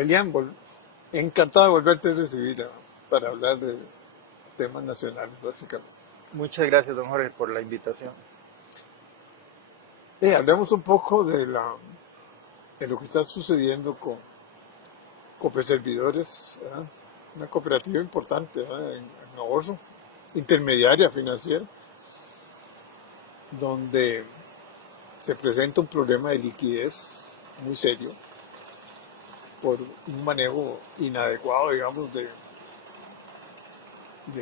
Elian, encantado de volverte a recibir para hablar de temas nacionales, básicamente. Muchas gracias, don Jorge, por la invitación. Hablemos un poco de lo que está sucediendo con Copeservidores, ¿verdad? Una cooperativa importante, ¿verdad? En ahorro, intermediaria financiera, donde se presenta un problema de liquidez muy serio por un manejo inadecuado, digamos, de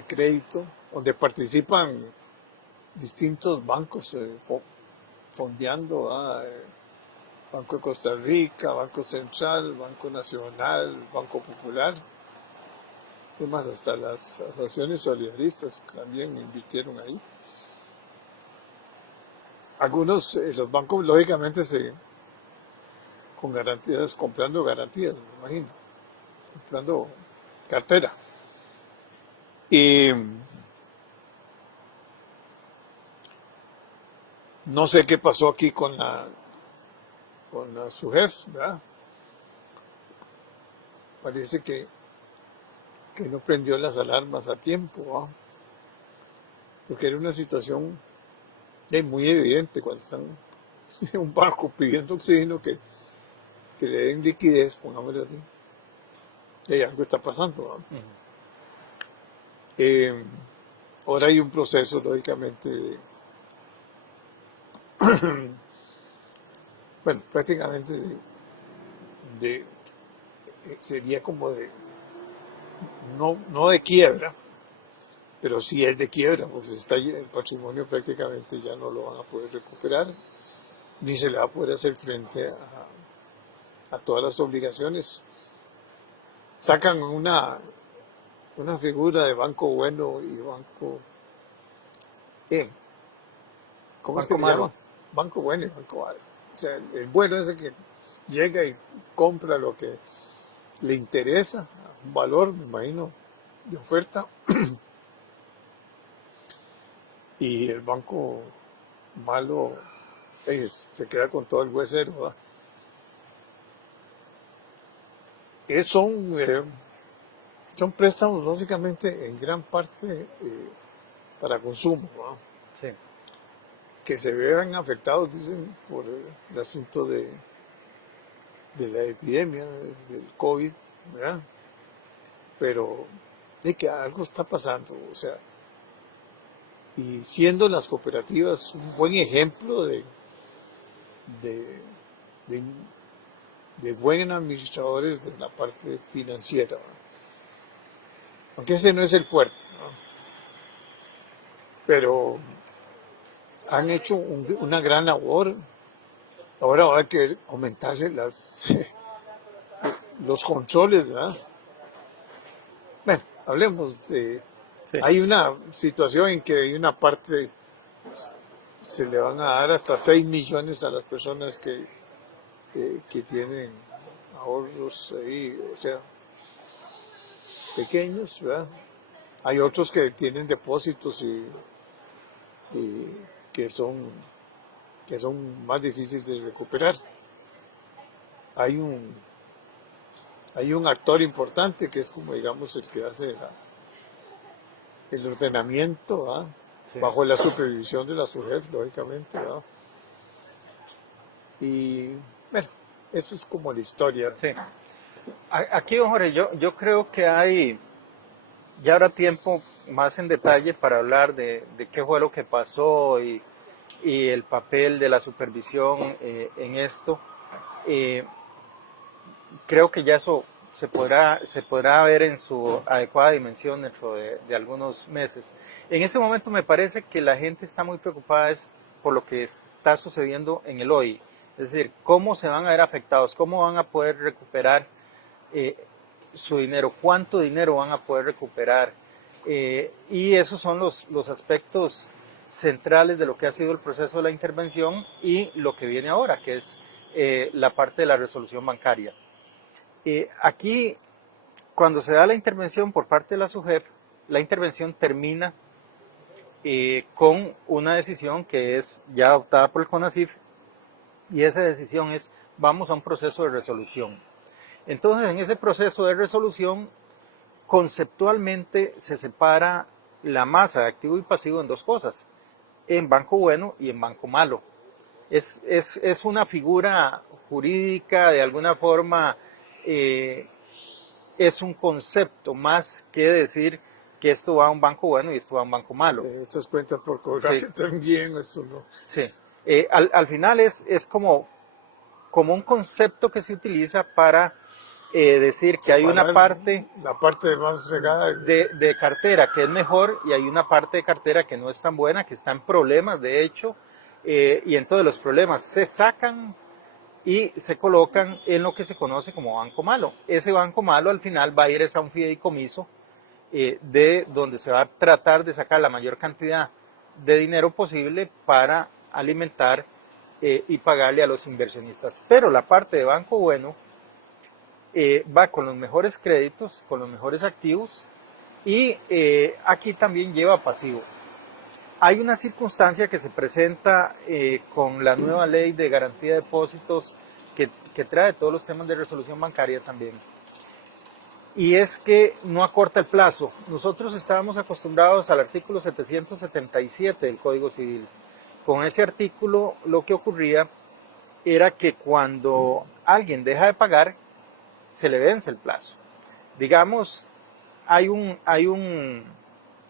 crédito, donde participan distintos bancos fondeando, Banco de Costa Rica, Banco Central, Banco Nacional, Banco Popular, y más hasta las asociaciones solidaristas también invirtieron ahí. Algunos, los bancos lógicamente con garantías, comprando garantías, me imagino, comprando cartera. Y no sé qué pasó aquí con su jefe, ¿verdad? Parece que no prendió las alarmas a tiempo, ¿verdad? Porque era una situación muy evidente cuando están en un banco pidiendo oxígeno que le den liquidez, pongámosle así. Y algo está pasando, ¿verdad? Ahora hay un proceso, lógicamente, bueno, prácticamente sería como no de quiebra, pero sí es de quiebra, porque el patrimonio prácticamente ya no lo van a poder recuperar, ni se le va a poder hacer frente a todas las obligaciones. Sacan una figura de banco bueno y banco ¿cómo es que le llaman? Banco bueno y banco malo. O sea, el bueno es el que llega y compra lo que le interesa, un valor, me imagino, de oferta, y el banco malo se queda con todo el huesero, ¿verdad? Son préstamos básicamente en gran parte para consumo, ¿verdad? Sí. Que se vean afectados, dicen, por el asunto de la epidemia, del COVID, ¿verdad? Pero de que algo está pasando, o sea, y siendo las cooperativas un buen ejemplo de buenos administradores de la parte financiera, ¿verdad? Aunque ese no es el fuerte, ¿no? Pero han hecho una gran labor. Ahora va a querer aumentarle los controles, ¿verdad? Bueno, hablemos de... Sí. Hay una situación en que hay una parte, se le van a dar hasta 6 millones a las personas que tienen ahorros ahí, o sea, pequeños, ¿verdad? Hay otros que tienen depósitos y que son más difíciles de recuperar. Hay un actor importante que es como, digamos, el que hace el ordenamiento, ¿verdad? Sí. Bajo la supervisión de la SUGEF, lógicamente, ¿verdad? Y bueno, eso es como la historia. Sí. Aquí, don Jorge, yo creo que ya habrá tiempo más en detalle para hablar de qué fue lo que pasó y el papel de la supervisión en esto. Creo que ya eso se podrá ver en su adecuada dimensión dentro de algunos meses. En este momento me parece que la gente está muy preocupada por lo que está sucediendo en el hoy. Es decir, cómo se van a ver afectados, cómo van a poder recuperar su dinero, cuánto dinero van a poder recuperar. Y esos son los aspectos centrales de lo que ha sido el proceso de la intervención y lo que viene ahora, que es la parte de la resolución bancaria. Aquí, cuando se da la intervención por parte de la SUGEF, la intervención termina con una decisión que es ya adoptada por el CONACYF, y esa decisión es: vamos a un proceso de resolución. Entonces, en ese proceso de resolución, conceptualmente se separa la masa de activo y pasivo en dos cosas, en banco bueno y en banco malo. Es una figura jurídica, de alguna forma, es un concepto más que decir que esto va a un banco bueno y esto va a un banco malo. Estas cuentas por cobrarse Sí. también, eso no. Sí. Al final es como un concepto que se utiliza para decir que hay una Separar parte la parte más fregada. de cartera que es mejor y hay una parte de cartera que no es tan buena, que está en problemas, de hecho, y entonces los problemas se sacan y se colocan en lo que se conoce como banco malo. Ese banco malo al final va a ir a un fideicomiso de donde se va a tratar de sacar la mayor cantidad de dinero posible para alimentar y pagarle a los inversionistas. Pero la parte de banco bueno va con los mejores créditos, con los mejores activos y aquí también lleva pasivo. Hay una circunstancia que se presenta con la nueva ley de garantía de depósitos que trae todos los temas de resolución bancaria también. Y es que no acorta el plazo. Nosotros estábamos acostumbrados al artículo 777 del Código Civil. Con ese artículo lo que ocurría era que cuando alguien deja de pagar, se le vence el plazo. Digamos, hay un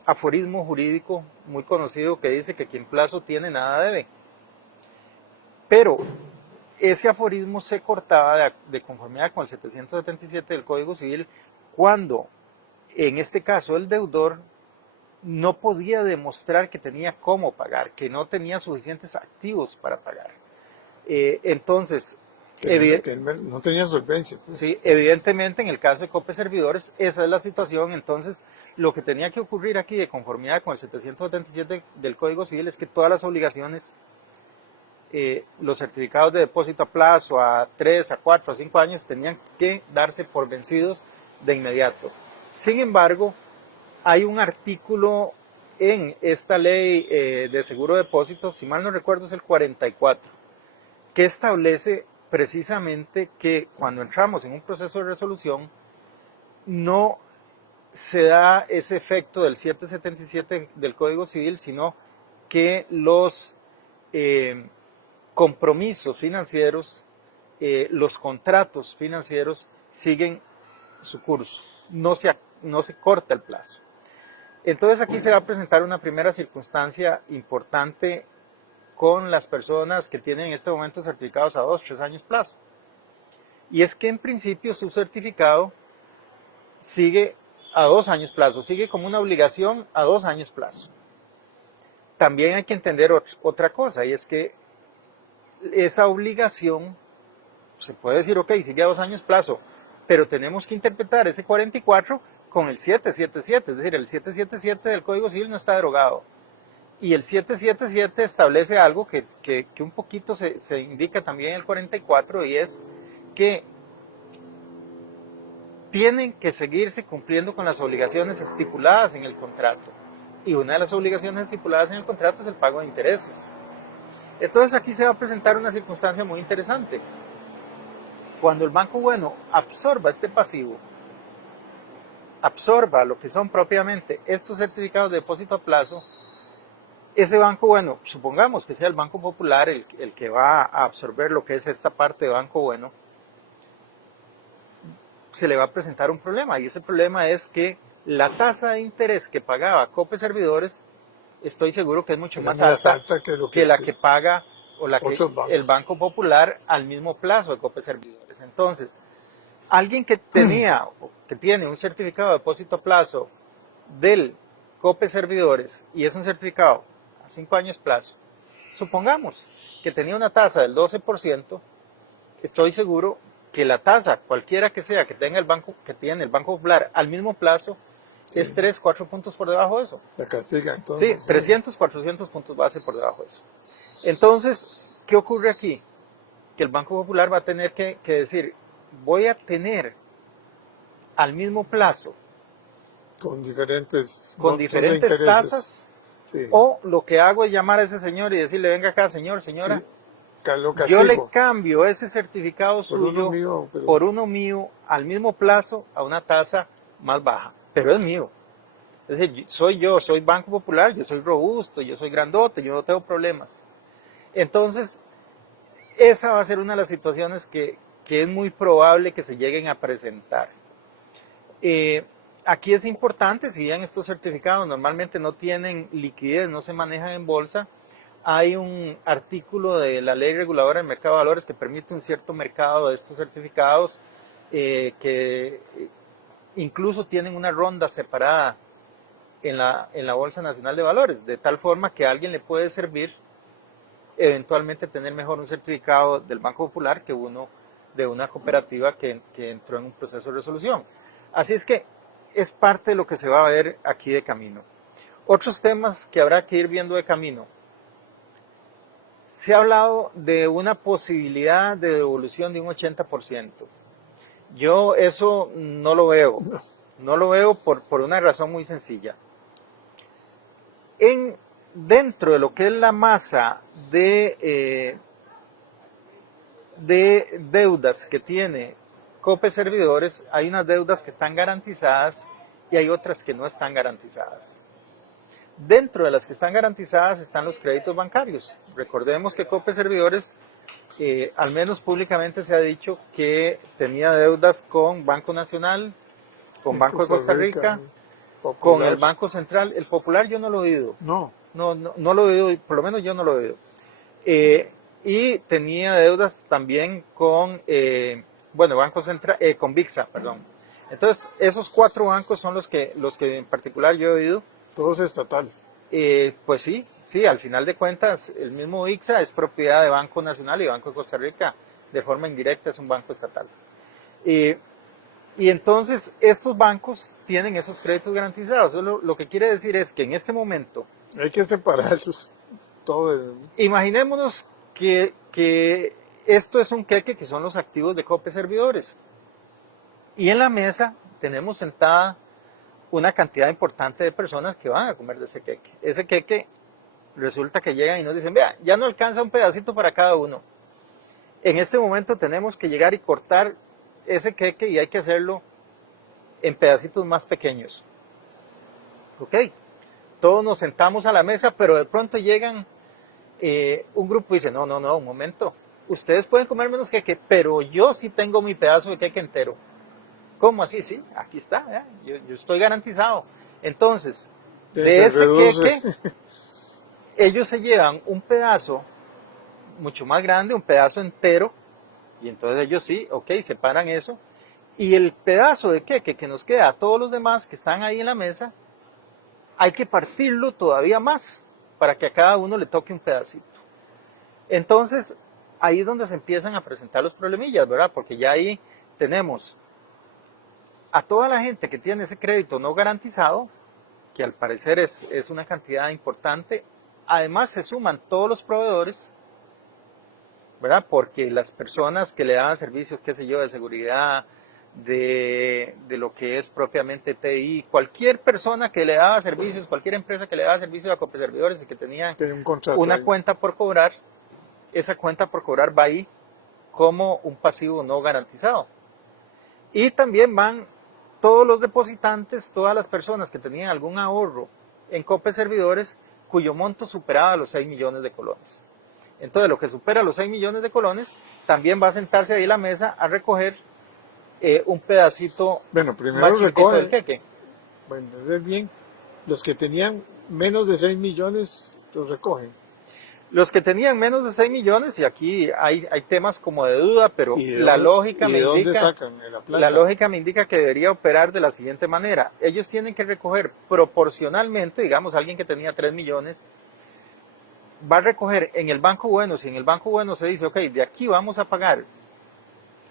aforismo jurídico muy conocido que dice que quien plazo tiene nada debe. Pero ese aforismo se cortaba de conformidad con el 777 del Código Civil cuando, en este caso, el deudor no podía demostrar que tenía cómo pagar, que no tenía suficientes activos para pagar. Entonces, Que no tenía solvencia. Pues. Sí, evidentemente en el caso de Cope Servidores, esa es la situación. Entonces, lo que tenía que ocurrir aquí, de conformidad con el 777 del Código Civil, es que todas las obligaciones, los certificados de depósito a plazo, a 3, a 4, a 5 años, tenían que darse por vencidos de inmediato. Sin embargo, hay un artículo en esta ley de seguro de depósitos, si mal no recuerdo es el 44, que establece precisamente que cuando entramos en un proceso de resolución no se da ese efecto del 777 del Código Civil, sino que los compromisos financieros, los contratos financieros siguen su curso, no se corta el plazo. Entonces aquí se va a presentar una primera circunstancia importante con las personas que tienen en este momento certificados a 2, 3 años plazo. Y es que en principio su certificado sigue a 2 años plazo, sigue como una obligación a 2 años plazo. También hay que entender otra cosa, y es que esa obligación, se puede decir, ok, sigue a 2 años plazo, pero tenemos que interpretar ese 44 con el 777, es decir, el 777 del Código Civil no está derogado. Y el 777 establece algo que un poquito se indica también en el 44, y es que tienen que seguirse cumpliendo con las obligaciones estipuladas en el contrato. Y una de las obligaciones estipuladas en el contrato es el pago de intereses. Entonces aquí se va a presentar una circunstancia muy interesante. Cuando el banco bueno absorba este pasivo, absorba lo que son propiamente estos certificados de depósito a plazo, ese banco bueno, supongamos que sea el Banco Popular el que va a absorber lo que es esta parte de banco bueno, se le va a presentar un problema, y ese problema es que la tasa de interés que pagaba Cope Servidores, estoy seguro que es mucho más alta que la que paga o la que el Banco Popular al mismo plazo de Cope Servidores. Entonces, alguien que tenía o que tiene un certificado de depósito a plazo del Cope Servidores y es un certificado a 5 años plazo, supongamos que tenía una tasa del 12%, estoy seguro que la tasa, cualquiera que sea que tenga el banco, que tiene el Banco Popular al mismo plazo, sí, es 3, 4 puntos por debajo de eso. La castiga, entonces. Sí, 300, 400 puntos base por debajo de eso. Entonces, ¿qué ocurre aquí? Que el Banco Popular va a tener que decir, voy a tener al mismo plazo, con diferentes tasas, sí, o lo que hago es llamar a ese señor y decirle, venga acá, señor, señora, sí, lo yo le castigo cambio ese certificado por uno suyo mío, pero por uno mío al mismo plazo a una tasa más baja, pero es mío. Es decir, soy Banco Popular, yo soy robusto, yo soy grandote, yo no tengo problemas. Entonces, esa va a ser una de las situaciones que es muy probable que se lleguen a presentar. Aquí es importante, si bien estos certificados normalmente no tienen liquidez, no se manejan en bolsa, hay un artículo de la Ley Reguladora del Mercado de Valores que permite un cierto mercado de estos certificados que incluso tienen una ronda separada en la Bolsa Nacional de Valores, de tal forma que a alguien le puede servir eventualmente tener mejor un certificado del Banco Popular que uno de una cooperativa que entró en un proceso de resolución. Así es que es parte de lo que se va a ver aquí de camino. Otros temas que habrá que ir viendo de camino. Se ha hablado de una posibilidad de devolución de un 80%. Yo eso no lo veo. No lo veo por una razón muy sencilla. Dentro de lo que es la masa de deudas que tiene COPE Servidores, hay unas deudas que están garantizadas y hay otras que no están garantizadas. Dentro de las que están garantizadas están los créditos bancarios. Recordemos que COPE Servidores, al menos públicamente se ha dicho que tenía deudas con Banco Nacional, con en Banco de Costa Rica, con Popular, el Banco Central. El Popular yo no lo he oído. no, No lo he oído, por lo menos yo no lo he oído. Y tenía deudas también con, Banco Central, con VIXA, perdón. Entonces, esos 4 bancos son los que en particular yo he oído. todos estatales. Pues sí, al final de cuentas, el mismo VIXA es propiedad de Banco Nacional y Banco de Costa Rica, de forma indirecta es un banco estatal. Y entonces, estos bancos tienen esos créditos garantizados. Eso lo que quiere decir es que en este momento, Hay que separarlos todo. imaginémonos que esto es un queque que son los activos de COPE Servidores. Y en la mesa tenemos sentada una cantidad importante de personas que van a comer de ese queque. Ese queque resulta que llegan y nos dicen, vea, ya no alcanza un pedacito para cada uno. En este momento tenemos que llegar y cortar ese queque y hay que hacerlo en pedacitos más pequeños. ¿Ok? Todos nos sentamos a la mesa, pero de pronto llegan un grupo y dice, no, un momento. Ustedes pueden comer menos queque, pero yo sí tengo mi pedazo de queque entero. ¿Cómo así? Sí, aquí está, yo estoy garantizado. Entonces, de ese queque, ellos se llevan un pedazo mucho más grande, un pedazo entero, y entonces ellos sí, ok, separan eso, y el pedazo de queque que nos queda a todos los demás que están ahí en la mesa, hay que partirlo todavía más para que a cada uno le toque un pedacito. Entonces, ahí es donde se empiezan a presentar los problemillas, ¿verdad? Porque ya ahí tenemos a toda la gente que tiene ese crédito no garantizado, que al parecer es una cantidad importante. Además se suman todos los proveedores, ¿verdad? Porque las personas que le daban servicios, qué sé yo, de seguridad, de lo que es propiamente TI, cualquier persona que le daba servicios, cualquier empresa que le daba servicios a COPE Servidores y que tenía una cuenta por cobrar, esa cuenta por cobrar va ahí como un pasivo no garantizado. Y también van todos los depositantes, todas las personas que tenían algún ahorro en COPE Servidores cuyo monto superaba los 6 millones de colones. Entonces, lo que supera los 6 millones de colones también va a sentarse ahí a la mesa a recoger un pedacito primero recoge del queque. Para entender bien, los que tenían menos de 6 millones los recogen. Los que tenían menos de 6 millones, y aquí hay temas como de duda, pero la lógica me indica que debería operar de la siguiente manera. Ellos tienen que recoger proporcionalmente, digamos, alguien que tenía 3 millones, va a recoger en el Banco Bueno, si en el Banco Bueno se dice, ok, de aquí vamos a pagar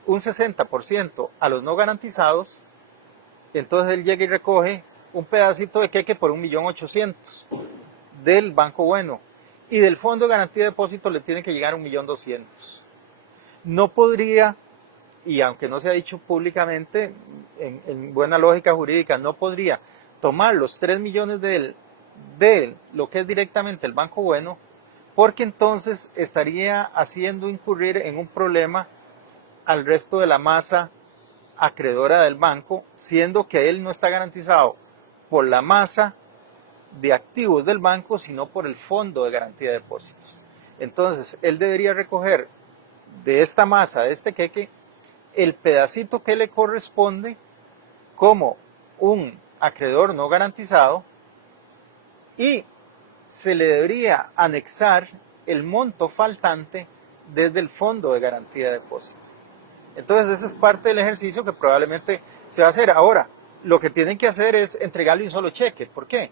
un 60% a los no garantizados, entonces él llega y recoge un pedacito de queque por 1.800.000 del Banco Bueno. Y del Fondo de Garantía de Depósito le tiene que llegar 1.200.000. No podría, y aunque no se ha dicho públicamente, en buena lógica jurídica, no podría tomar los 3 millones de lo que es directamente el Banco Bueno, porque entonces estaría haciendo incurrir en un problema al resto de la masa acreedora del banco, siendo que él no está garantizado por la masa de activos del banco, sino por el fondo de garantía de depósitos. Entonces, él debería recoger de esta masa, de este queque, el pedacito que le corresponde como un acreedor no garantizado y se le debería anexar el monto faltante desde el fondo de garantía de depósito. Entonces, ese es parte del ejercicio que probablemente se va a hacer. Ahora, lo que tienen que hacer es entregarle un solo cheque. ¿Por qué?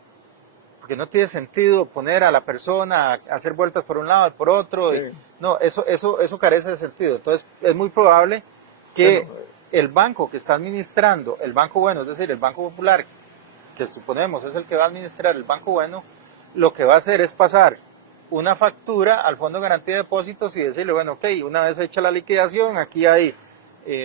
Porque no tiene sentido poner a la persona a hacer vueltas por un lado y por otro. Sí. No, eso carece de sentido. Entonces, es muy probable que Bueno, el banco que está administrando, el Banco Bueno, es decir, el Banco Popular, que suponemos es el que va a administrar el Banco Bueno, lo que va a hacer es pasar una factura al Fondo de Garantía de Depósitos y decirle, bueno, ok, una vez hecha la liquidación, aquí hay,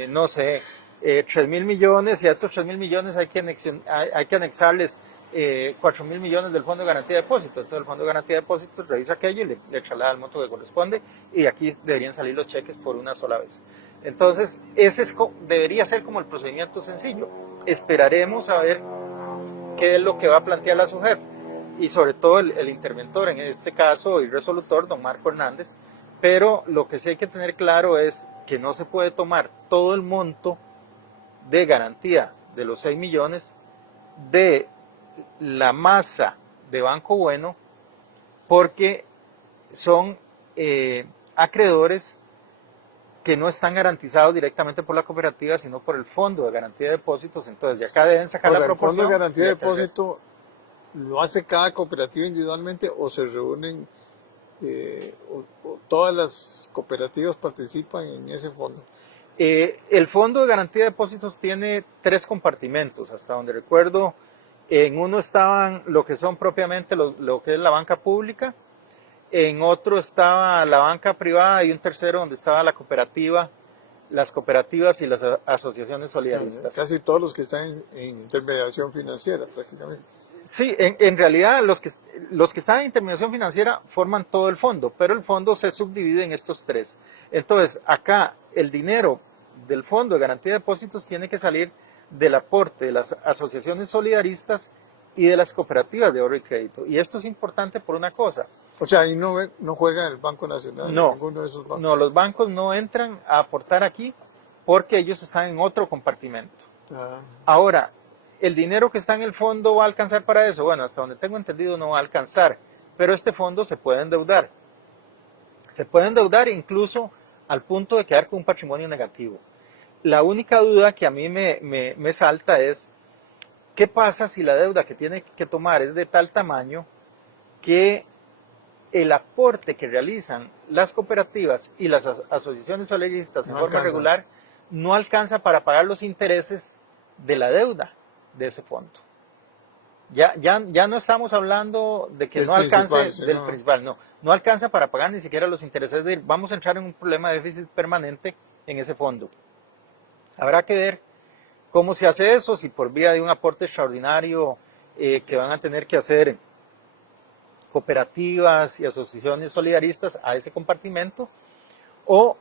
no sé, 3.000 millones y a estos 3.000 millones hay que anexarles 4.000 millones del Fondo de Garantía de Depósitos. Entonces el Fondo de Garantía de Depósitos revisa aquello y le traslada el monto que corresponde y de aquí deberían salir los cheques por una sola vez. Entonces ese debería ser como el procedimiento sencillo. Esperaremos a ver qué es lo que va a plantear la SUGEF y sobre todo el interventor, en este caso el resolutor, don Marco Hernández, pero lo que sí hay que tener claro es que no se puede tomar todo el monto de garantía de los 6 millones de la masa de Banco Bueno porque son acreedores que no están garantizados directamente por la cooperativa, sino por el Fondo de Garantía de Depósitos. Entonces, de acá deben sacar ahora, la el Fondo proporción. de Garantía de y acá el resto. Depósito lo hace cada cooperativa individualmente o se reúnen o todas las cooperativas participan en ese fondo. El Fondo de Garantía de Depósitos tiene 3 compartimentos, hasta donde recuerdo. En uno estaban lo que son propiamente lo que es la banca pública, en otro estaba la banca privada y un tercero donde estaba la cooperativa, las cooperativas y las asociaciones solidaristas. Casi todos los que están en intermediación financiera prácticamente. Sí, en realidad los que están en intermediación financiera forman todo el fondo, pero el fondo se subdivide en estos 3. Entonces, acá el dinero del Fondo de Garantía de Depósitos tiene que salir del aporte de las asociaciones solidaristas y de las cooperativas de ahorro y crédito. Y esto es importante por una cosa. O sea, ahí no juega el Banco Nacional, No, ninguno de esos bancos. no, los bancos no entran a aportar aquí porque ellos están en otro compartimento. Ah, Ahora, ¿el dinero que está en el fondo va a alcanzar para eso? Bueno, hasta donde tengo entendido no va a alcanzar, pero este fondo se puede endeudar. Se puede endeudar incluso al punto de quedar con un patrimonio negativo. La única duda que a mí me salta es, ¿qué pasa si la deuda que tiene que tomar es de tal tamaño que el aporte que realizan las cooperativas y las asociaciones solidaristas en forma regular no alcanza para pagar los intereses de la deuda de ese fondo? Ya no estamos hablando de que no alcance del principal, no alcanza para pagar ni siquiera los intereses. Vamos a entrar en un problema de déficit permanente en ese fondo. Habrá que ver cómo se hace eso, si por vía de un aporte extraordinario que van a tener que hacer cooperativas y asociaciones solidaristas a ese compartimento, o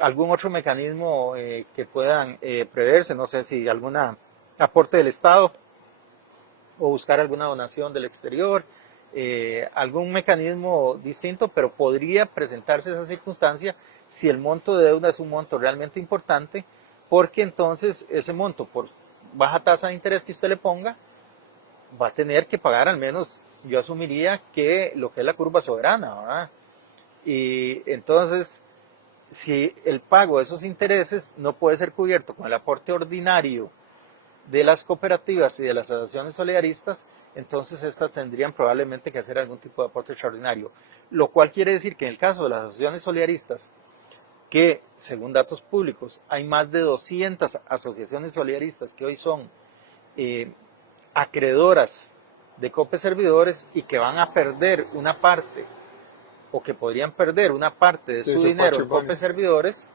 algún otro mecanismo que puedan preverse, no sé si algún aporte del Estado o buscar alguna donación del exterior, algún mecanismo distinto, pero podría presentarse esa circunstancia si el monto de deuda es un monto realmente importante, porque entonces ese monto, por baja tasa de interés que usted le ponga, va a tener que pagar al menos, yo asumiría que lo que es la curva soberana, ¿verdad? Y entonces, si el pago de esos intereses no puede ser cubierto con el aporte ordinario de las cooperativas y de las asociaciones solidaristas, entonces estas tendrían probablemente que hacer algún tipo de aporte extraordinario. Lo cual quiere decir que en el caso de las asociaciones solidaristas, que según datos públicos hay más de 200 asociaciones solidaristas que hoy son acreedoras de COPE servidores y que van a perder una parte o que podrían perder una parte de su dinero en COPE servidores,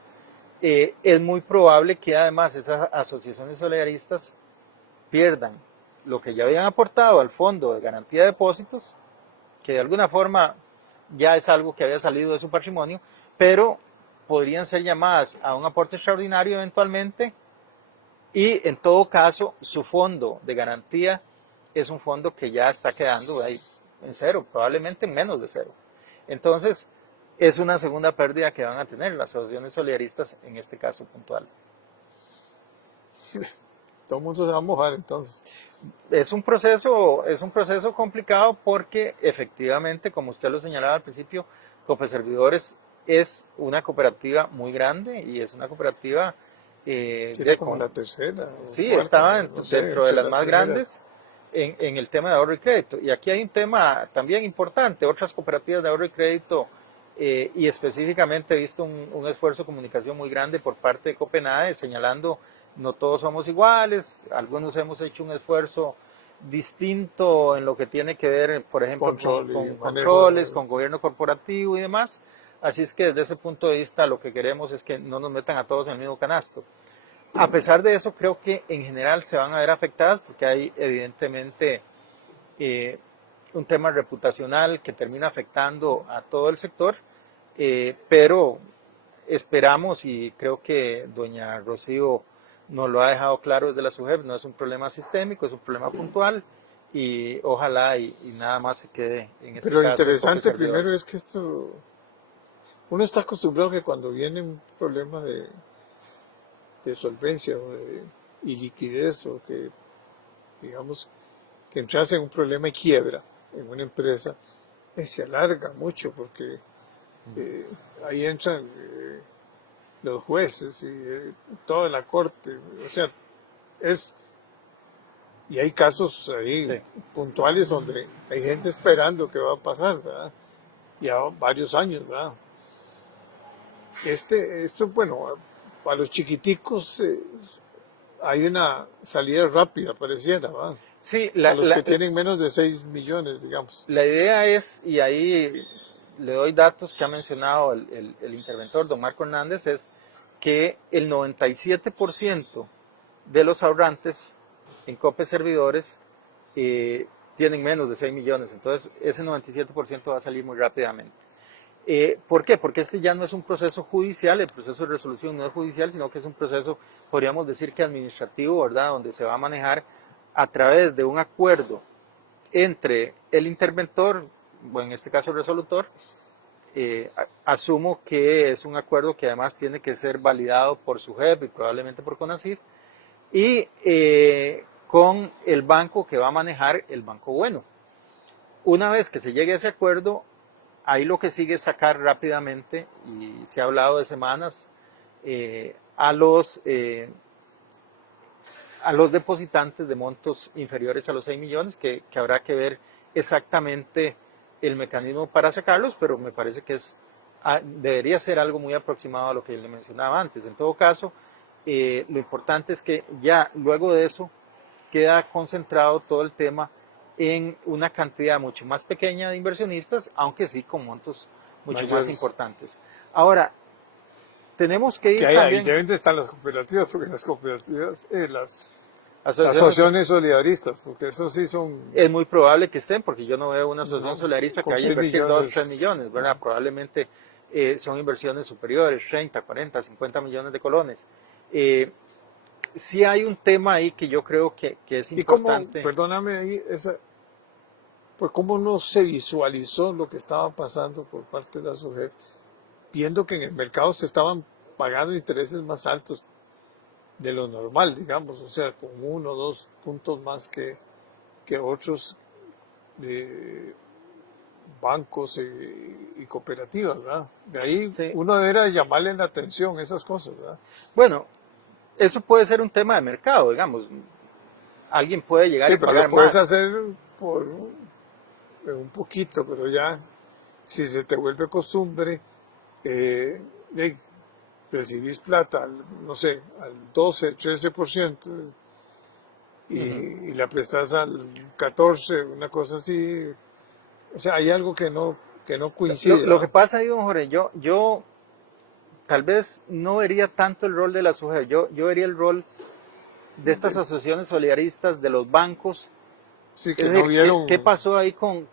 es muy probable que además esas asociaciones solidaristas pierdan lo que ya habían aportado al Fondo de Garantía de Depósitos, que de alguna forma ya es algo que había salido de su patrimonio, pero podrían ser llamadas a un aporte extraordinario eventualmente y en todo caso su fondo de garantía es un fondo que ya está quedando ahí en cero, probablemente en menos de cero. Entonces es una segunda pérdida que van a tener las asociaciones solidaristas en este caso puntual. Todo el mundo se va a mojar entonces. Es un proceso complicado porque efectivamente, como usted lo señalaba al principio, Copeservidores es una cooperativa muy grande y es una cooperativa Era como la tercera o sí, cuarta, estaba no sé, dentro de entre las las más primeras. grandes en el tema de ahorro y crédito. Y aquí hay un tema también importante, otras cooperativas de ahorro y crédito y específicamente he visto un esfuerzo de comunicación muy grande por parte de Copenhague señalando no todos somos iguales, algunos hemos hecho un esfuerzo distinto en lo que tiene que ver, por ejemplo, Control y con manejo controles, con gobierno corporativo y demás. Así es que desde ese punto de vista lo que queremos es que no nos metan a todos en el mismo canasto. A pesar de eso, creo que en general se van a ver afectadas porque hay evidentemente eh, un tema reputacional que termina afectando a todo el sector, pero esperamos y creo que doña Rocío nos lo ha dejado claro desde la SUGEP, no es un problema sistémico, es un problema puntual y ojalá y nada más se quede en este Pero lo caso en interesante primero Copeservidores. es que esto, uno está acostumbrado que cuando viene un problema de solvencia y liquidez o que, digamos, que entras en un problema y quiebra en una empresa, se alarga mucho porque eh, ahí entran los jueces y toda la corte, o sea, es, y hay casos ahí Sí. puntuales donde hay gente esperando que va a pasar, ¿verdad? Ya varios años, ¿verdad? Esto, bueno, para los chiquiticos hay una salida rápida, pareciera, ¿verdad? Sí, A los que tienen menos de 6 millones, digamos. la idea es, y ahí le doy datos que ha mencionado el interventor, don Marco Hernández, es que el 97% de los ahorrantes en COPE servidores tienen menos de 6 millones, entonces ese 97% va a salir muy rápidamente. ¿Por qué? Porque este ya no es un proceso judicial, el proceso de resolución no es judicial, sino que es un proceso, podríamos decir que administrativo, ¿verdad? Donde se va a manejar a través de un acuerdo entre el interventor, o en este caso el resolutor, asumo que es un acuerdo que además tiene que ser validado por su jefe y probablemente por CONACYT, y con el banco que va a manejar el banco bueno. Una vez que se llegue a ese acuerdo, ahí lo que sigue es sacar rápidamente, y se ha hablado de semanas, a los depositantes de montos inferiores a los 6 millones, que habrá que ver exactamente el mecanismo para sacarlos, pero me parece que debería ser algo muy aproximado a lo que le mencionaba antes. En todo caso, lo importante es que ya luego de eso queda concentrado todo el tema en una cantidad mucho más pequeña de inversionistas, aunque sí con montos mucho más importantes. Ahora, tenemos que ir ahí también... deben de estar las cooperativas, porque las cooperativas, las asociaciones solidaristas, porque esos sí son... Es muy probable que estén, porque yo no veo una asociación No, solidarista que con vaya a 6 invertir 2 o 3 millones. millones, ¿verdad? Probablemente son inversiones superiores, 30, 40, 50 millones de colones. Sí hay un tema ahí que yo creo que es Y cómo, importante. perdóname ahí, pues cómo no se visualizó lo que estaba pasando por parte de la SUGEP, viendo que en el mercado se estaban pagando intereses más altos de lo normal, digamos, o sea, con 1 o 2 puntos más que otros bancos y cooperativas, ¿verdad? De ahí Sí. uno debería llamarle la atención a esas cosas, ¿verdad? Bueno, eso puede ser un tema de mercado, digamos. Alguien puede llegar Sí, y pero pagar lo puedes más. hacer por un poquito, pero ya si se te vuelve costumbre, de recibís plata, no sé, al 12, 13% y la prestas al 14, una cosa así. O sea, hay algo que no coincide, Lo que ¿verdad? pasa ahí, don Jorge, yo tal vez no vería tanto el rol de la SUGEP, yo vería el rol de estas asociaciones solidaristas, de los bancos. Sí, Es que no decir, ¿qué vieron. pasó ahí con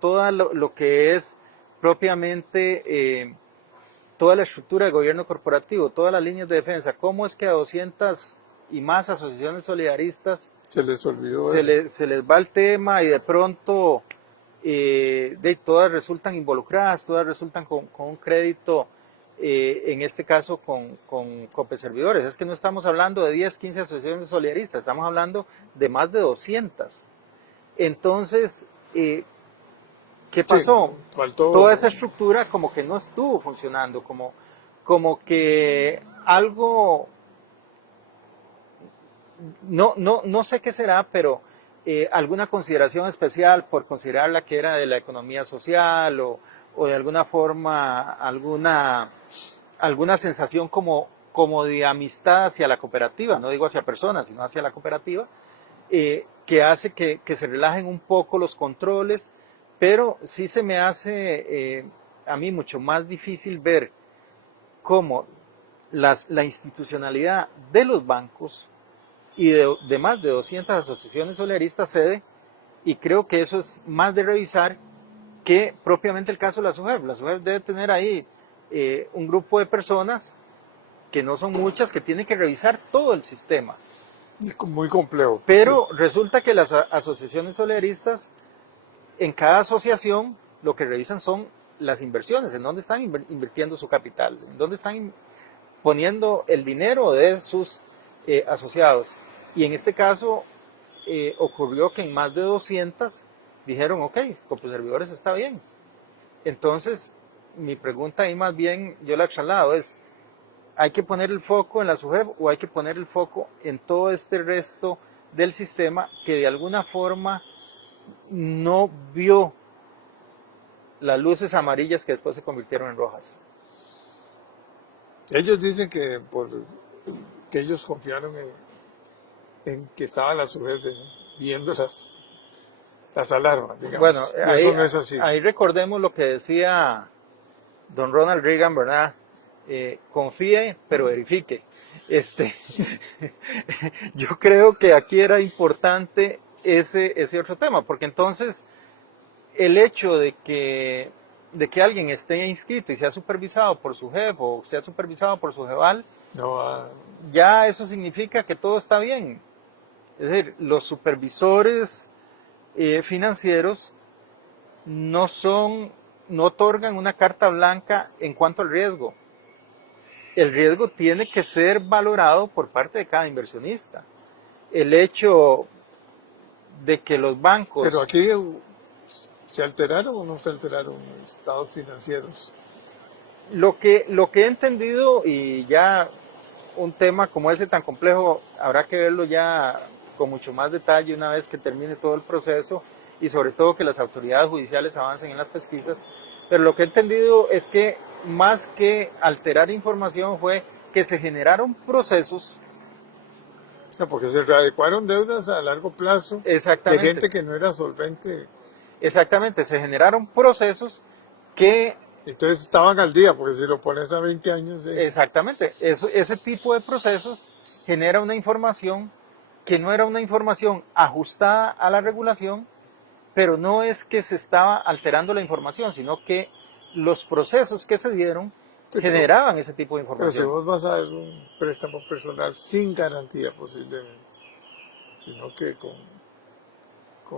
todo lo que es propiamente toda la estructura de gobierno corporativo, todas las líneas de defensa, cómo es que a 200 y más asociaciones solidaristas Se les olvidó eso. se les va el tema y de pronto todas resultan involucradas, todas resultan con un crédito, en este caso con Copeservidores. Es que no estamos hablando de 10, 15 asociaciones solidaristas, estamos hablando de más de 200. Entonces, ¿qué pasó? Sí, faltó. Toda esa estructura como que no estuvo funcionando, como que algo, no sé qué será, pero alguna consideración especial por considerarla que era de la economía social o de alguna forma alguna sensación como de amistad hacia la cooperativa, no digo hacia personas, sino hacia la cooperativa, que hace que se relajen un poco los controles, pero sí se me hace a mí mucho más difícil ver cómo la institucionalidad de los bancos y de más de 200 asociaciones solidaristas cede, y creo que eso es más de revisar que propiamente el caso de la SUGEP. La SUGEP debe tener ahí un grupo de personas, que no son muchas, que tienen que revisar todo el sistema. Es muy complejo. Pero resulta que las asociaciones solidaristas, en cada asociación, lo que revisan son las inversiones, en dónde están invirtiendo su capital, en dónde están poniendo el dinero de sus asociados. Y en este caso ocurrió que en más de 200 dijeron, ok, Copeservidores está bien. Entonces, mi pregunta ahí más bien, yo la traslado, es, ¿hay que poner el foco en la SUGEP o hay que poner el foco en todo este resto del sistema que de alguna forma no vio las luces amarillas que después se convirtieron en rojas? Ellos dicen que que ellos confiaron en que estaba la SUGEP viendo las alarmas, digamos. Bueno, Y eso no es así. ahí recordemos lo que decía don Ronald Reagan, ¿verdad? Confíe, pero verifique. Yo creo que aquí era importante ese otro tema, porque entonces el hecho de que alguien esté inscrito y sea supervisado por su jefe o sea supervisado por su jeval, No, ya eso significa que todo está bien. Es decir, los supervisores financieros no otorgan una carta blanca en cuanto al riesgo. El riesgo tiene que ser valorado por parte de cada inversionista. El hecho de que los bancos... pero aquí ¿se alteraron o no se alteraron los estados financieros? Lo que he entendido, y ya un tema como ese tan complejo, habrá que verlo ya con mucho más detalle una vez que termine todo el proceso y sobre todo que las autoridades judiciales avancen en las pesquisas, pero lo que he entendido es que más que alterar información fue que se generaron procesos. No, porque se readecuaron deudas a largo plazo de Exactamente. gente que no era solvente. Exactamente, se generaron procesos que... Entonces estaban al día, porque si lo pones a 20 años... Exactamente, ese tipo de procesos genera una información que no era una información ajustada a la regulación, pero no es que se estaba alterando la información, sino que los procesos que se dieron generaban ese tipo de Pero si información. vos vas a dar un préstamo personal sin garantía posiblemente, sino que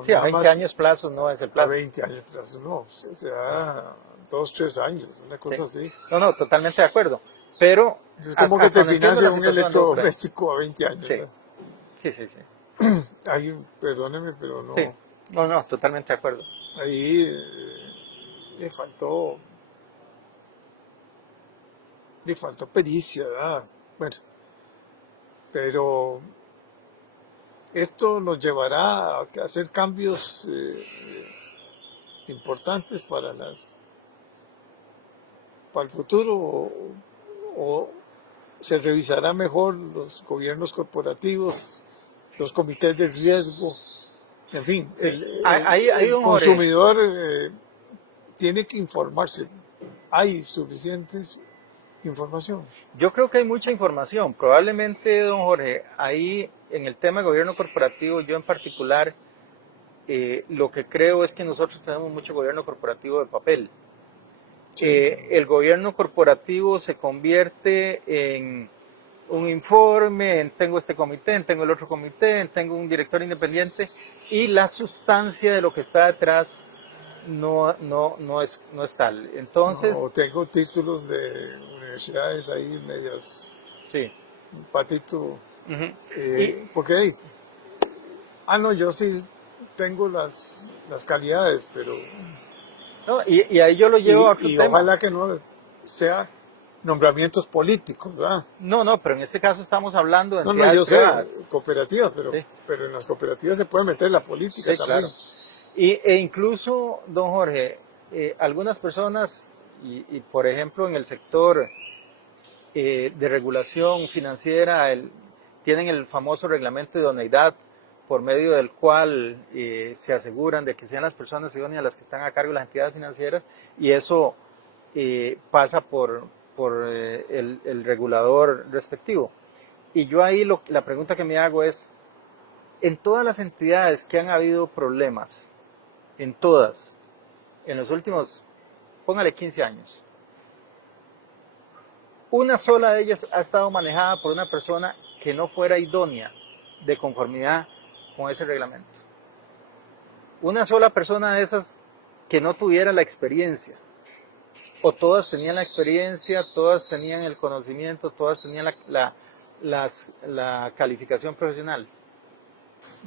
Sí, a nada 20 más años plazo no es el a plazo. 20 años plazo, no, se da 2, 3 años, una cosa así. No, totalmente de acuerdo. Pero Es como que hasta te donde entiendo, financia la un situación anduvo por ahí. electrodoméstico a 20 años. Sí, ¿verdad? sí. Ahí, perdóneme, pero no. Sí, no, totalmente de acuerdo. Ahí le faltó pericia, ¿verdad? Bueno, pero esto nos llevará a hacer cambios importantes para el futuro, o se revisará mejor los gobiernos corporativos, los comités de riesgo, en fin, Hay el un Jorge. consumidor tiene que informarse. Hay suficiente información. Yo creo que hay mucha información. Probablemente, don Jorge, ahí en el tema de gobierno corporativo, yo en particular, lo que creo es que nosotros tenemos mucho gobierno corporativo de papel. El gobierno corporativo se convierte en un informe, en tengo este comité, en tengo el otro comité, en tengo un director independiente, y la sustancia de lo que está detrás no es tal. Entonces, No, tengo títulos de universidades ahí medias sí. patito. Ujú. Porque no, yo sí tengo las calidades, pero No, y ahí yo lo llevo a otro y tema. ojalá que no sea nombramientos políticos, ¿verdad? No, pero en este caso estamos hablando de No, yo entidades sé, privadas. cooperativas, Sí, pero en las cooperativas se puede meter la política sí, también. claro. E incluso, don Jorge, algunas personas, y por ejemplo en el sector de regulación financiera, tienen el famoso reglamento de idoneidad, por medio del cual se aseguran de que sean las personas idóneas las que están a cargo de las entidades financieras, y eso pasa por el regulador respectivo. Y yo ahí la pregunta que me hago es, en todas las entidades que han habido problemas, en todas, en los últimos, póngale 15 años, una sola de ellas ha estado manejada por una persona que no fuera idónea de conformidad con ese reglamento. Una sola persona de esas que no tuviera la experiencia. O todas tenían la experiencia, todas tenían el conocimiento, todas tenían la calificación profesional.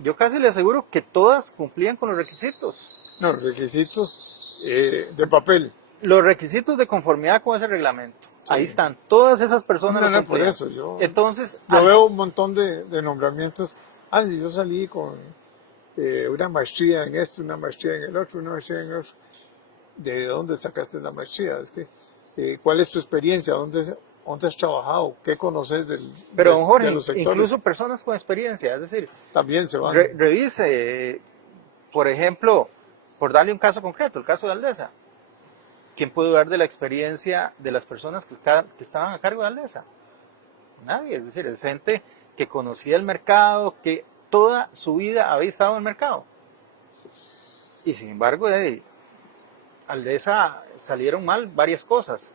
Yo casi le aseguro que todas cumplían con los requisitos. No, requisitos de papel. Los requisitos de conformidad con ese reglamento. Sí. Ahí están. Todas esas personas lo No, por cumplían. eso Entonces, yo veo un montón de nombramientos. Sí, yo salí con una maestría en esto, una maestría en el otro, una maestría en el otro. ¿De dónde sacaste la maestría? Es que, ¿cuál es tu experiencia? ¿Dónde has trabajado? ¿Qué conoces pero, don Jorge, de los sectores? incluso personas con experiencia, es decir, También se van. Revise, por ejemplo, por darle un caso concreto, el caso de Aldesa. ¿Quién puede dudar de la experiencia de las personas que estaban a cargo de Aldesa? Nadie, es decir, es gente que conocía el mercado, que toda su vida había estado en el mercado. Y sin embargo, Aldesa salieron mal varias cosas.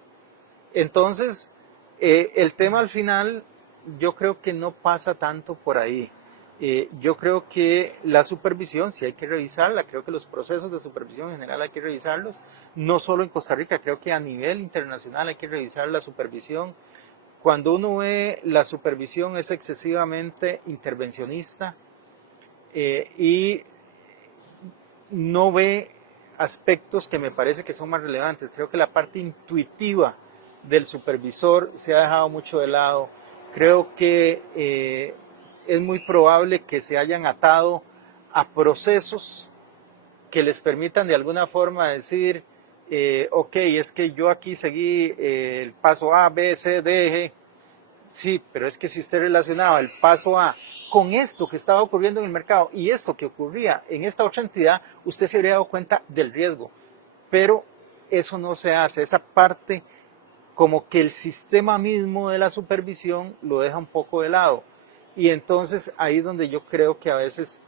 Entonces, el tema al final, yo creo que no pasa tanto por ahí. Yo creo que la supervisión sí hay que revisarla, creo que los procesos de supervisión en general hay que revisarlos, no solo en Costa Rica, creo que a nivel internacional hay que revisar la supervisión. Cuando uno ve la supervisión es excesivamente intervencionista y no ve aspectos que me parece que son más relevantes. Creo que la parte intuitiva del supervisor se ha dejado mucho de lado. Creo que es muy probable que se hayan atado a procesos que les permitan de alguna forma decir, ok, es que yo aquí seguí el paso A, B, C, D, G. Sí, pero es que si usted relacionaba el paso A con esto que estaba ocurriendo en el mercado y esto que ocurría en esta otra entidad, usted se habría dado cuenta del riesgo. Pero eso no se hace, esa parte como que el sistema mismo de la supervisión lo deja un poco de lado. Y entonces ahí es donde yo creo que a veces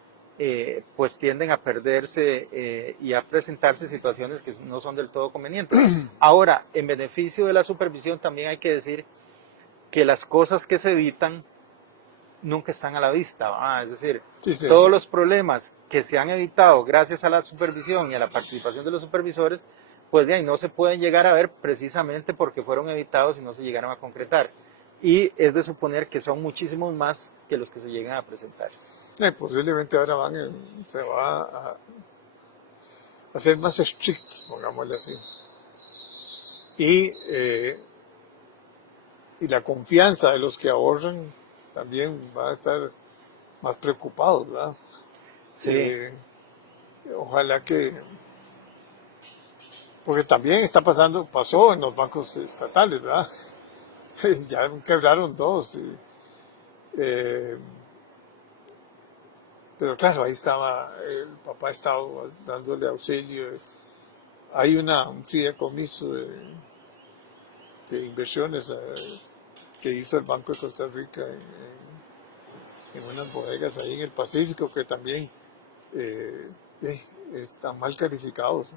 pues tienden a perderse y a presentarse situaciones que no son del todo convenientes. Ahora, en beneficio de la supervisión también hay que decir que las cosas que se evitan nunca están a la vista, ¿verdad? Es decir, Sí. Todos los problemas que se han evitado gracias a la supervisión y a la participación de los supervisores, pues bien, no se pueden llegar a ver precisamente porque fueron evitados y no se llegaron a concretar. Y es de suponer que son muchísimos más que los que se llegan a presentar. Posiblemente ahora se va a ser más estricto, pongámosle así. Y la confianza de los que ahorran también va a estar más preocupados, ¿verdad? Sí. Ojalá porque también pasó en los bancos estatales, ¿verdad? Ya quebraron dos. Pero claro, ahí el papá estaba dándole auxilio. Hay un fideicomiso de inversiones que hizo el Banco de Costa Rica en unas bodegas ahí en el Pacífico que también están mal calificados.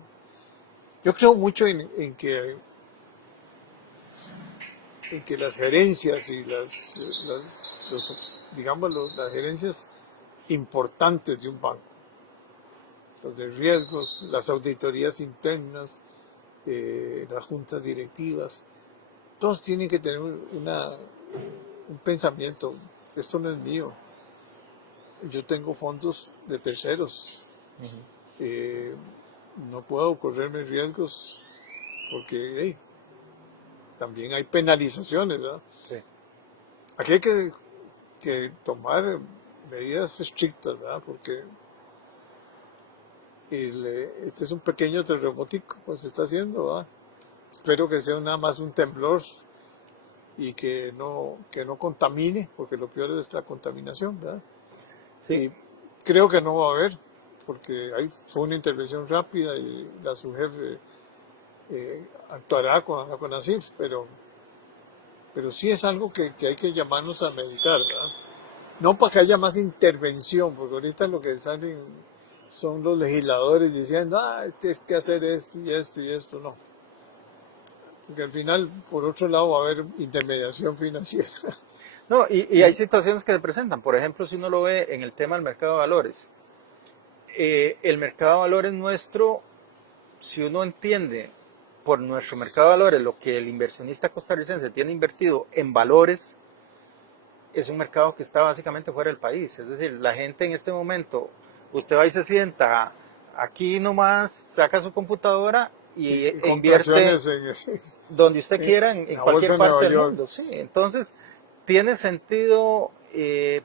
Yo creo mucho en que en que las gerencias y las gerencias importantes de un banco, los de riesgos, las auditorías internas, las juntas directivas, todos tienen que tener un pensamiento: esto no es mío, yo tengo fondos de terceros, no puedo correrme riesgos porque también hay penalizaciones, ¿verdad? Sí. Aquí hay que tomar medidas estrictas, ¿verdad? Porque este es un pequeño terremotico, pues se está haciendo, ¿verdad? Espero que sea nada más un temblor y que no contamine, porque lo peor es la contaminación, ¿verdad? Sí. Y creo que no va a haber, porque fue una intervención rápida y la subjefe actuará con la CONACYT, pero sí es algo que hay que llamarnos a meditar, ¿verdad? No para que haya más intervención, porque ahorita lo que salen son los legisladores diciendo: es que hacer esto y esto y esto, no. Porque al final, por otro lado, va a haber intermediación financiera. No, y hay situaciones que se presentan. Por ejemplo, si uno lo ve en el tema del mercado de valores. El mercado de valores nuestro, si uno entiende por nuestro mercado de valores lo que el inversionista costarricense tiene invertido en valores, es un mercado que está básicamente fuera del país. Es decir, la gente en este momento, usted va y se sienta aquí nomás, saca su computadora e invierte donde usted quiera, en cualquier parte del mundo. Sí, entonces, tiene sentido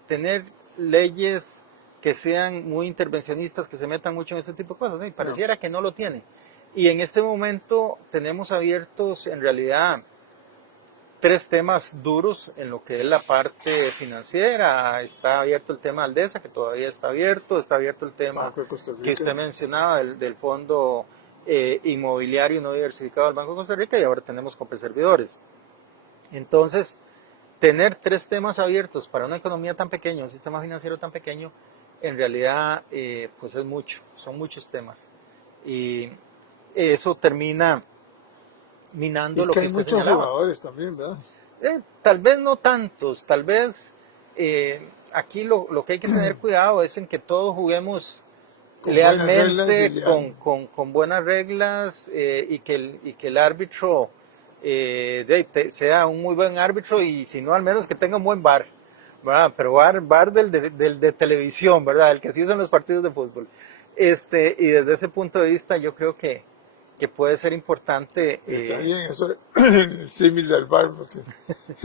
tener leyes que sean muy intervencionistas, que se metan mucho en este tipo de cosas, ¿no? Y pareciera que no lo tiene. Y en este momento tenemos abiertos, en realidad, 3 temas duros en lo que es la parte financiera. Está abierto el tema Aldesa, que todavía está abierto el tema que usted mencionaba del fondo inmobiliario no diversificado del Banco de Costa Rica, y ahora tenemos Copel Servidores. Entonces, tener 3 temas abiertos para una economía tan pequeña, un sistema financiero tan pequeño, en realidad pues es mucho, son muchos temas. Y eso termina minando lo que hay muchos jugadores también, ¿verdad? Tal vez no tantos, tal vez aquí lo que hay que tener cuidado es en que todos juguemos con lealmente, con buenas reglas, y que el árbitro sea un muy buen árbitro, y si no, al menos que tenga un buen VAR, ¿verdad? Pero VAR del de televisión, ¿verdad? El que se usa en los partidos de fútbol. Y desde ese punto de vista yo creo que puede ser importante. Está bien, eso el símil del VAR, porque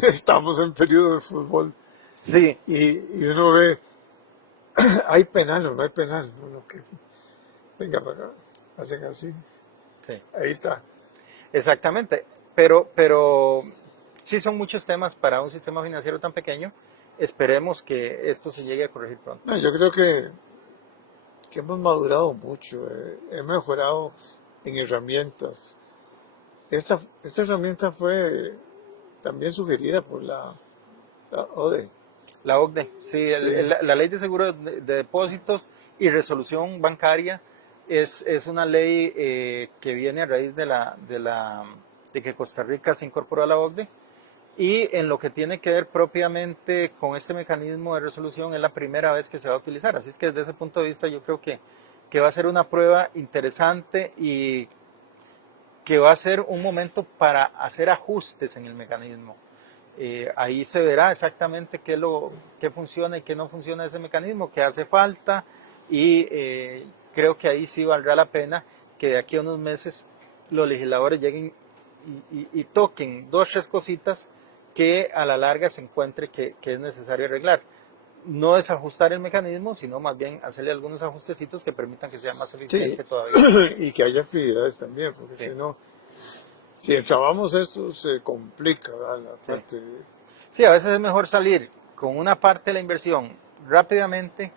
estamos en periodo de fútbol. Sí. Y uno ve, hay penal o no hay penal. Uno que, venga para acá, hacen así. Sí. Ahí está. Exactamente. Pero sí son muchos temas para un sistema financiero tan pequeño. Esperemos que esto se llegue a corregir pronto. No, yo creo que hemos madurado mucho, he mejorado en herramientas. Esta herramienta fue también sugerida por la ODE. La OCDE, sí, Sí. La ley de seguro de depósitos y resolución bancaria es una ley que viene a raíz de que Costa Rica se incorporó a la OCDE, y en lo que tiene que ver propiamente con este mecanismo de resolución es la primera vez que se va a utilizar. Así es que desde ese punto de vista yo creo que va a ser una prueba interesante, y que va a ser un momento para hacer ajustes en el mecanismo. Ahí se verá exactamente qué funciona y qué no funciona ese mecanismo, qué hace falta, y creo que ahí sí valdrá la pena que de aquí a unos meses los legisladores lleguen y toquen 2 o 3 cositas que a la larga se encuentre que es necesario arreglar. No desajustar el mecanismo, sino más bien hacerle algunos ajustecitos que permitan que sea más eficiente todavía. Y que haya fluidez también, porque si no, si entrabamos esto se complica, ¿verdad? La parte sí, a veces es mejor salir con una parte de la inversión rápidamente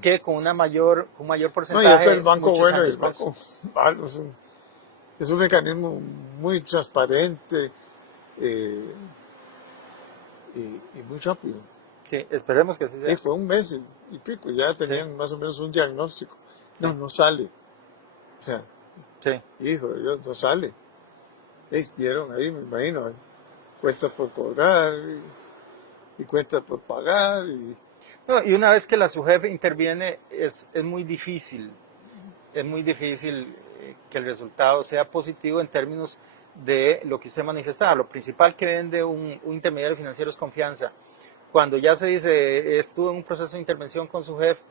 que con un mayor porcentaje. No, y esto el banco bueno y el banco malo es un mecanismo muy transparente y muy rápido. Sí, esperemos que así sea. Fue un mes y pico, ya tenían más o menos un diagnóstico. No sale. O sea, hijo de Dios, no sale. Vieron ahí, me imagino. cuentas por cobrar y cuentas por pagar. No, y una vez que la SUGEF interviene, es muy difícil que el resultado sea positivo en términos de lo que usted manifestaba. Lo principal que vende un intermediario financiero es confianza. Cuando ya se dice estuvo en un proceso de intervención con su jefe,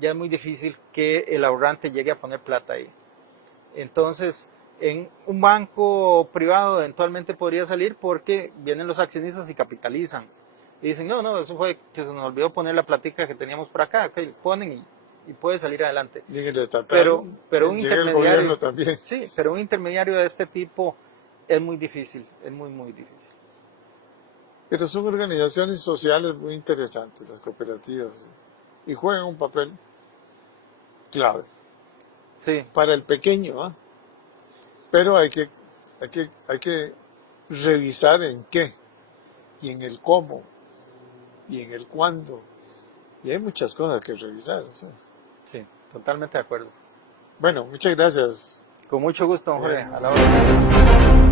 ya es muy difícil que el ahorrante llegue a poner plata ahí. Entonces, en un banco privado eventualmente podría salir porque vienen los accionistas y capitalizan. Y dicen, no, eso fue que se nos olvidó poner la platica que teníamos por acá. Okay, ponen y puede salir adelante. Y en el estatal, Pero un llega el intermediario gobierno también. Sí, pero un intermediario de este tipo es muy difícil, es muy difícil. Pero son organizaciones sociales muy interesantes, las cooperativas, y juegan un papel clave Sí, para el pequeño, ¿ah? Pero hay que revisar en qué, y en el cómo, y en el cuándo, y hay muchas cosas que revisar, ¿sí? sí, totalmente de acuerdo. Bueno, muchas gracias. Con mucho gusto, don Jorge, a la hora.